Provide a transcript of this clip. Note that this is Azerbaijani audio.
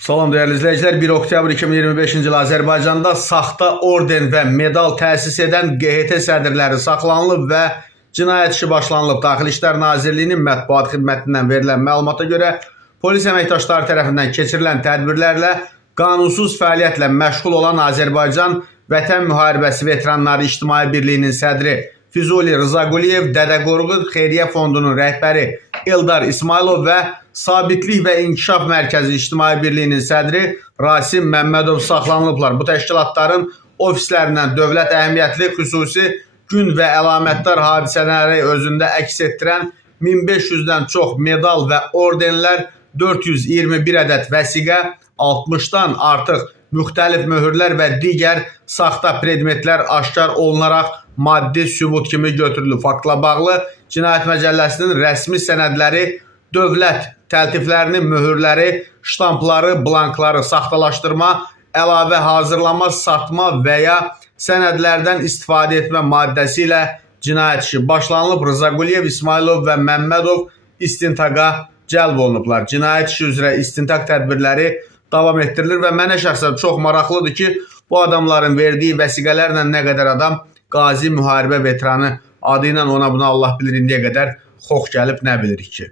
Salam değerli izləyicilər, 1 oktyabr 2025-ci il Azərbaycanda saxta orden və medal təsis edən QHT sədrləri saxlanılıb və cinayət işi başlanılıb. Daxili İşlər Nazirliyinin mətbuat xidmətindən verilən məlumata görə polis əməkdaşları tərəfindən keçirilən tədbirlərlə qanunsuz fəaliyyətlə məşğul olan Azərbaycan Vətən Müharibəsi Veteranları İctimai Birliyinin sədri Füzuli Rızaquliyev, Dədəqorqud Xeyriyyə Fondunun rəhbəri Eldar İsmailov və Sabitlik və İnkişaf Mərkəzi İctimai Birliyinin sədri Rasim Məmmədov saxlanılıblar. Bu təşkilatların ofislərindən dövlət əhəmiyyətli, xüsusi, gün və əlamətdar hadisələri özündə əks etdirən 1500-dən çox medal və ordenlər, 421 ədəd vəsiqə, 60-dan artıq müxtəlif möhürlər və digər saxta predmetlər aşkar olunaraq maddi sübut kimi götürülüb. Faktla bağlı Cinayət Məcəlləsinin rəsmi sənədləri, dövlət təltiflərinin möhürləri, ştampları, blankları saxtalaşdırma, əlavə hazırlama, satma və ya sənədlərdən istifadə etmə maddəsi ilə cinayət işi başlanılıb. Rızaquliyev, İsmailov və Məmmədov istintaqa cəlb olunublar. Cinayət işi üzrə istintaq tədbirləri davam etdirilir və mənə şəxsən çox maraqlıdır ki, bu adamların verdiyi vəsiqələrlə nə qədər adam qazi müharibə veteranı adı ilə ona buna Allah bilir indiyə qədər xox gəlib, nə bilirik ki.